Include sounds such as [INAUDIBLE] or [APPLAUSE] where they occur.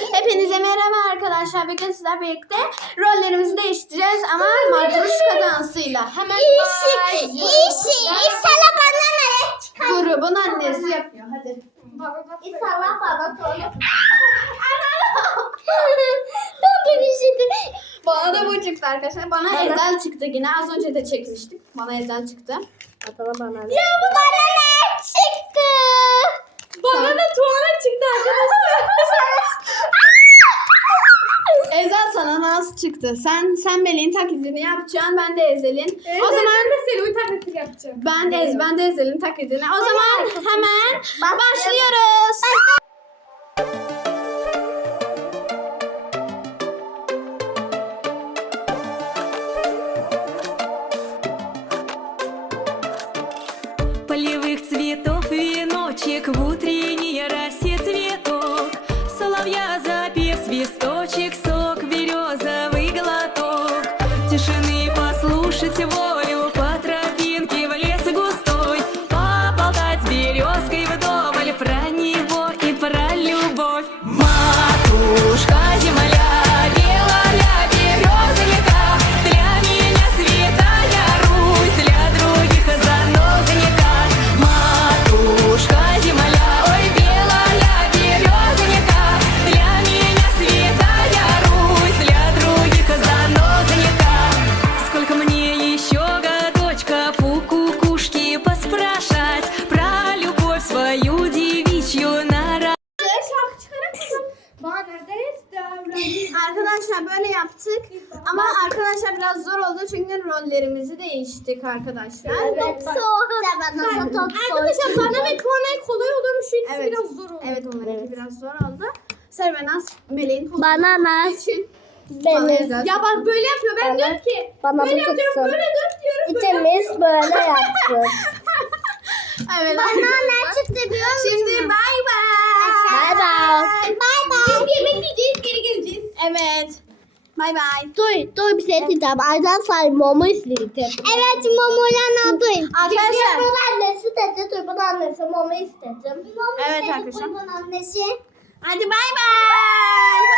Hepinize merhaba arkadaşlar. Bugün sizlerle birlikte rollerimizi değiştireceğiz ama matruşka dansıyla. Hemen İşi, işi, inşallah bana ne çıkar? grubun annesi yapıyor. Hadi. İnşallah bana doğru. Ben üşüdüm. Bana da bu çıktı arkadaşlar. Bana Ezel çıktı yine. Az önce de çekmiştik. Bana Ezel çıktı. Ya bu bana ne çıktı? Bana da Tuana çıktı çıktı? Sen sen Melih'in taklidini yapacaksın. Ben de Ezel'in. o zaman de Selo'yu taklidi yapacağım. ben de Ez, ben de Ezel'in taklidini. O zaman hemen başlıyoruz. больше всего böyle yaptık. Ama arkadaşlar biraz zor oldu çünkü rollerimizi değiştik arkadaşlar. Evet. Arkadaşlar bana ve Tuana'ya kolay oluyormuş. Şu Evet. biraz zor oldu. Evet onlarınki biraz zor oldu. Servenaz Meleğin pozu Bana nas. için Benim. Ya bak böyle yapıyor. Ben Evet. diyorum ki Bana böyle yapıyorum tutsun. böyle dur diyorum. Böyle İkimiz böyle yaptık. [LAUGHS] Evet. Bana ne çıktı biliyor musun? Şimdi bay bay. Bay bay. Bay bay. yemek yiyeceğiz geri geleceğiz. Evet. Bay bay. Dur, dur bir şey diyeceğim. Arkadaşlar Momo istedi. Evet, Momo'yla duyayım? Arkadaşlar. Bunun annesi dedi, Tuybun annesi Momo istedim. Momo Evet istedi, arkadaşlar. Tuybun annesi. Hadi bay bay.